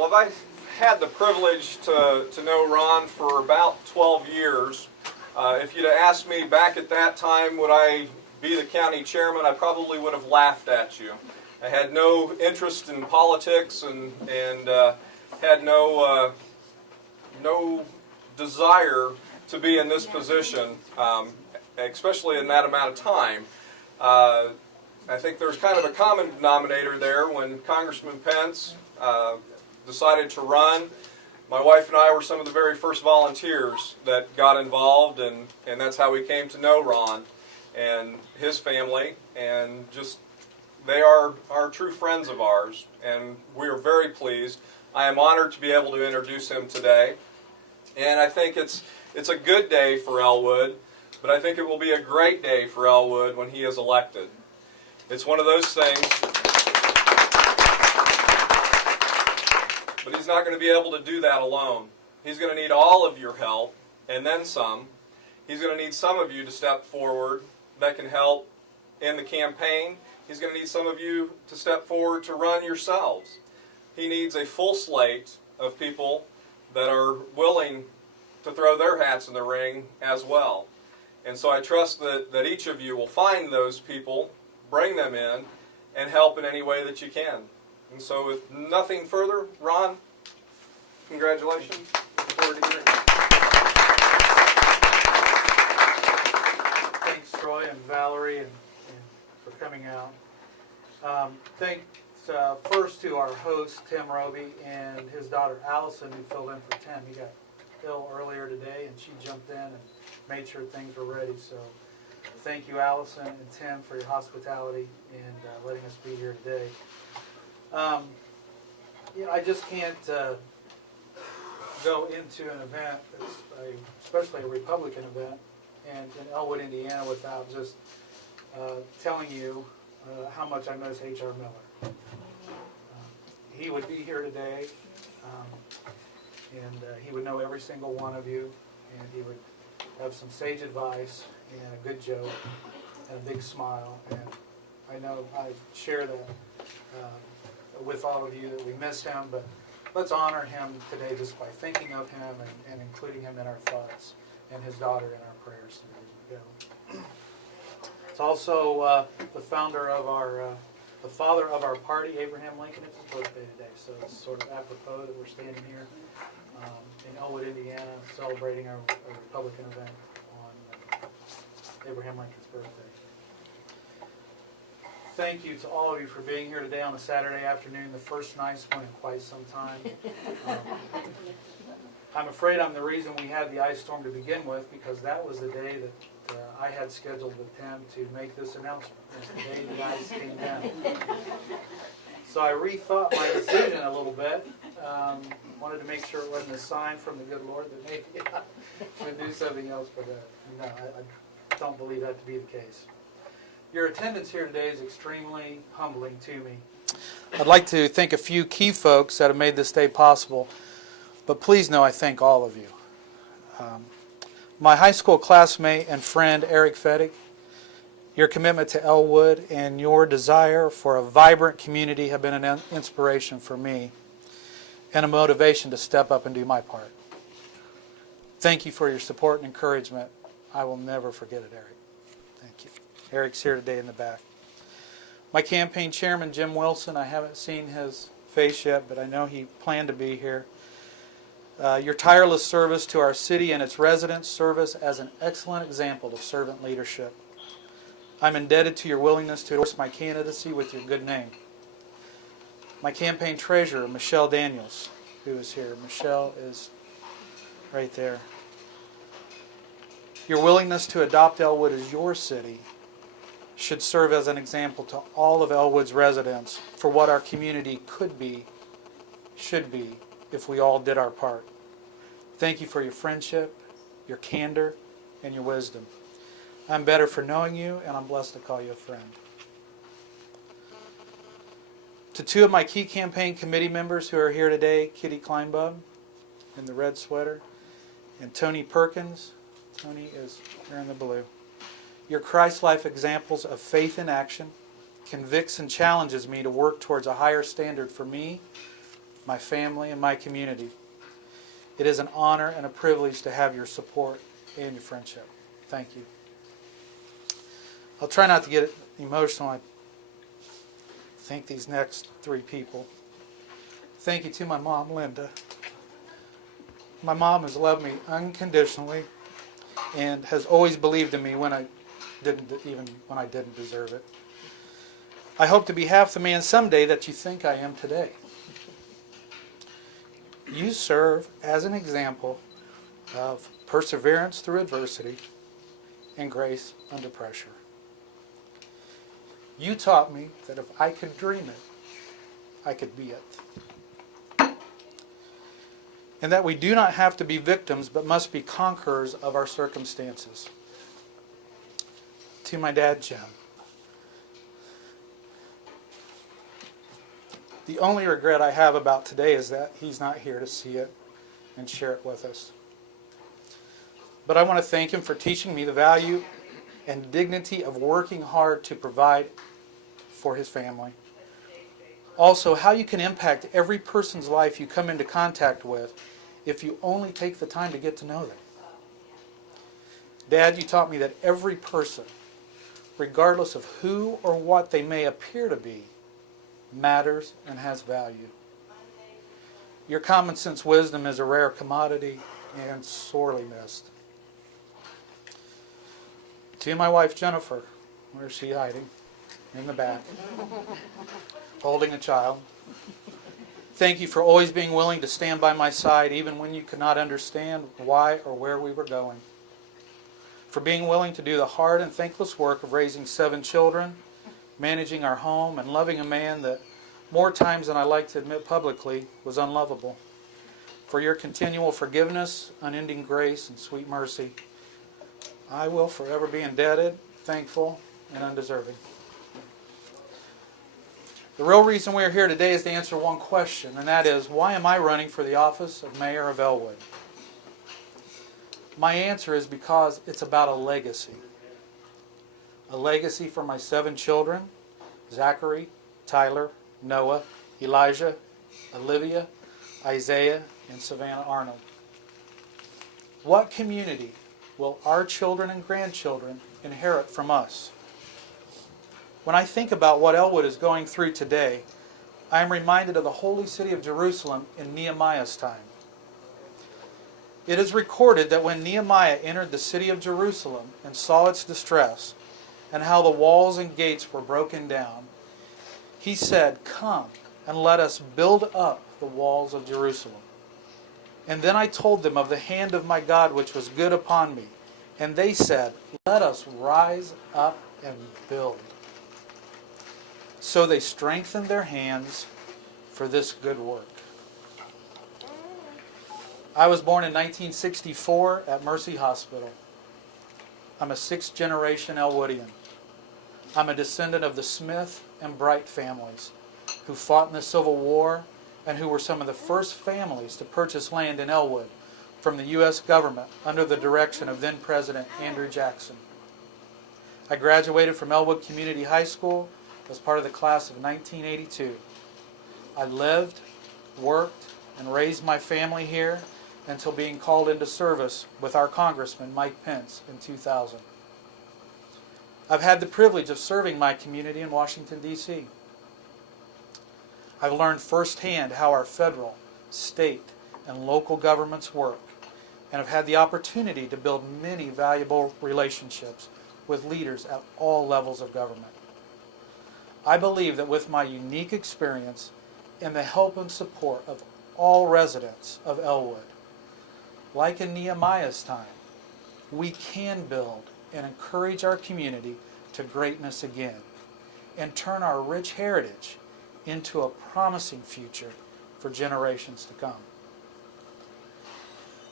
Well, I've had the privilege to know Ron for about 12 years. If you'd have asked me back at that time, would I be the county chairman, I probably would have laughed at you. I had no interest in politics and had no desire to be in this position, especially in that amount of time. I think there's kind of a common denominator there when Congressman Pence decided to run. My wife and I were some of the very first volunteers that got involved, and that's how we came to know Ron and his family, and just they are true friends of ours, and we are very pleased. I am honored to be able to introduce him today, and I think it's a good day for Elwood, but I think it will be a great day for Elwood when he is elected. It's one of those things, but he's not going to be able to do that alone. He's going to need all of your help, and then some. He's going to need some of you to step forward that can help in the campaign. He's going to need some of you to step forward to run yourselves. He needs a full slate of people that are willing to throw their hats in the ring as well. And so I trust that each of you will find those people, bring them in, and help in any way that you can. And so with nothing further, Ron, congratulations. Looking forward to hearing you. Thanks, Troy and Valerie, and for coming out. Thanks first to our host, Tim Roby, and his daughter, Allison, who filled in for Tim. He got ill earlier today, and she jumped in and made sure things were ready. So thank you, Allison and Tim, for your hospitality and letting us be here today. I just can't go into an event, especially a Republican event, and in Elwood, Indiana, without just telling you how much I miss H.R. Miller. He would be here today, and he would know every single one of you, and he would have some sage advice and a good joke and a big smile. And I know I share that with all of you that we miss him, but let's honor him today just by thinking of him and including him in our thoughts, and his daughter in our prayers today as we go. It's also the founder of the father of our party, Abraham Lincoln. It's his birthday today, so it's sort of apropos that we're standing here in Elwood, Indiana, celebrating our Republican event on Abraham Lincoln's birthday. Thank you to all of you for being here today on a Saturday afternoon, the first nice one in quite some time. I'm afraid I'm the reason we had the ice storm to begin with, because that was the day that I had scheduled with Tim to make this announcement. It was the day the ice came down. So I rethought my decision a little bit. Wanted to make sure it wasn't a sign from the good Lord that maybe I would do something else, but no, I don't believe that to be the case. Your attendance here today is extremely humbling to me. I'd like to thank a few key folks that have made this day possible, but please know I thank all of you. My high school classmate and friend, Eric Fettig, your commitment to Elwood and your desire for a vibrant community have been an inspiration for me and a motivation to step up and do my part. Thank you for your support and encouragement. I will never forget it, Eric. Thank you. Eric's here today in the back. My campaign chairman, Jim Wilson, I haven't seen his face yet, but I know he planned to be here. Your tireless service to our city and its residents serve us as an excellent example of servant leadership. I'm indebted to your willingness to endorse my candidacy with your good name. My campaign treasurer, Michelle Daniels, who is here. Michelle is right there. Your willingness to adopt Elwood as your city should serve as an example to all of Elwood's residents for what our community could be, should be, if we all did our part. Thank you for your friendship, your candor, and your wisdom. I'm better for knowing you, and I'm blessed to call you a friend. To two of my key campaign committee members who are here today, Kitty Kleinbub in the red sweater, and Tony Perkins. Tony is wearing the blue. Your Christ-life examples of faith in action convicts and challenges me to work towards a higher standard for me, my family, and my community. It is an honor and a privilege to have your support and your friendship. Thank you. I'll try not to get emotional. I thank these next three people. Thank you to my mom, Linda. My mom has loved me unconditionally and has always believed in me when I didn't deserve it. I hope to be half the man someday that you think I am today. You serve as an example of perseverance through adversity and grace under pressure. You taught me that if I could dream it, I could be it. And that we do not have to be victims, but must be conquerors of our circumstances. To my dad, Jim. The only regret I have about today is that he's not here to see it and share it with us. But I want to thank him for teaching me the value and dignity of working hard to provide for his family. Also, how you can impact every person's life you come into contact with if you only take the time to get to know them. Dad, you taught me that every person, regardless of who or what they may appear to be, matters and has value. Your common sense wisdom is a rare commodity and sorely missed. To my wife, Jennifer, where's she hiding? In the back, holding a child. Thank you for always being willing to stand by my side even when you could not understand why or where we were going. For being willing to do the hard and thankless work of raising 7 children, managing our home, and loving a man that more times than I like to admit publicly was unlovable. For your continual forgiveness, unending grace, and sweet mercy, I will forever be indebted, thankful, and undeserving. The real reason we are here today is to answer one question, and that is, why am I running for the office of Mayor of Elwood? My answer is because it's about a legacy. A legacy for my 7 children, Zachary, Tyler, Noah, Elijah, Olivia, Isaiah, and Savannah Arnold. What community will our children and grandchildren inherit from us? When I think about what Elwood is going through today, I am reminded of the holy city of Jerusalem in Nehemiah's time. It is recorded that when Nehemiah entered the city of Jerusalem and saw its distress and how the walls and gates were broken down, he said, "Come and let us build up the walls of Jerusalem." And then I told them of the hand of my God which was good upon me. And they said, "Let us rise up and build." So they strengthened their hands for this good work. I was born in 1964 at Mercy Hospital. I'm a 6th generation Elwoodian. I'm a descendant of the Smith and Bright families who fought in the Civil War and who were some of the first families to purchase land in Elwood from the U.S. government under the direction of then President Andrew Jackson. I graduated from Elwood Community High School as part of the class of 1982. I lived, worked, and raised my family here until being called into service with our Congressman Mike Pence in 2000. I've had the privilege of serving my community in Washington, D.C. I've learned firsthand how our federal, state, and local governments work, and have had the opportunity to build many valuable relationships with leaders at all levels of government. I believe that with my unique experience and the help and support of all residents of Elwood, like in Nehemiah's time, we can build and encourage our community to greatness again and turn our rich heritage into a promising future for generations to come.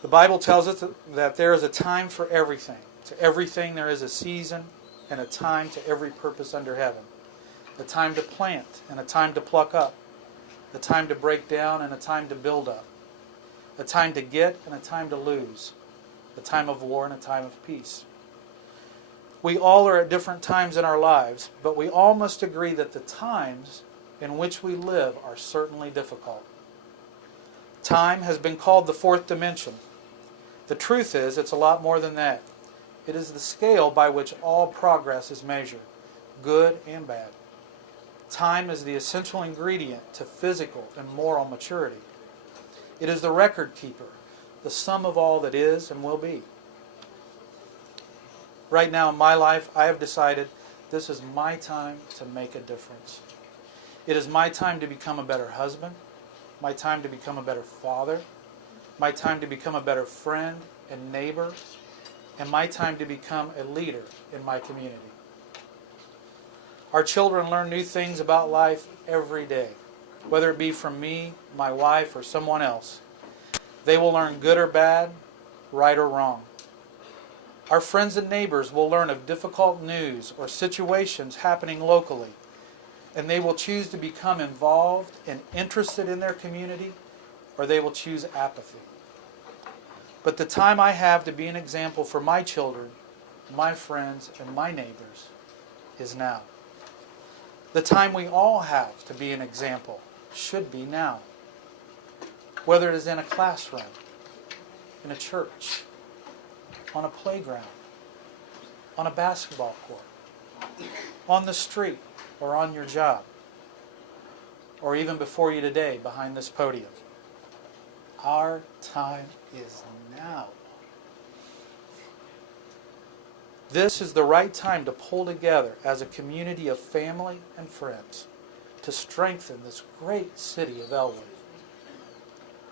The Bible tells us that there is a time for everything. To everything there is a season and a time to every purpose under heaven. A time to plant and a time to pluck up. A time to break down and a time to build up. A time to get and a time to lose. A time of war and a time of peace. We all are at different times in our lives, but we all must agree that the times in which we live are certainly difficult. Time has been called the fourth dimension. The truth is, it's a lot more than that. It is the scale by which all progress is measured, good and bad. Time is the essential ingredient to physical and moral maturity. It is the record keeper, the sum of all that is and will be. Right now in my life, I have decided this is my time to make a difference. It is my time to become a better husband, my time to become a better father, my time to become a better friend and neighbor, and my time to become a leader in my community. Our children learn new things about life every day, whether it be from me, my wife, or someone else. They will learn good or bad, right or wrong. Our friends and neighbors will learn of difficult news or situations happening locally, and they will choose to become involved and interested in their community, or they will choose apathy. But the time I have to be an example for my children, my friends, and my neighbors is now. The time we all have to be an example should be now. Whether it is in a classroom, in a church, on a playground, on a basketball court, on the street, or on your job, or even before you today behind this podium. Our time is now. This is the right time to pull together as a community of family and friends to strengthen this great city of Elwood.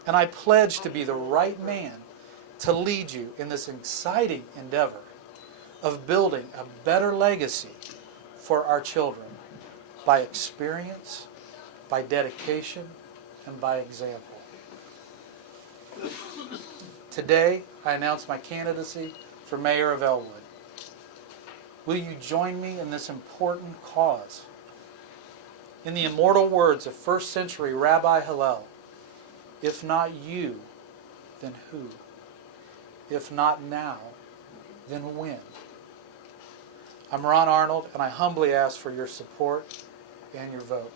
And I pledge to be the right man to lead you in this exciting endeavor of building a better legacy for our children by experience, by dedication, and by example. Today, I announce my candidacy for mayor of Elwood. Will you join me in this important cause? In the immortal words of first century Rabbi Hillel, if not you, then who? If not now, then when? I'm Ron Arnold, and I humbly ask for your support and your vote.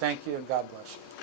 Thank you, and God bless you.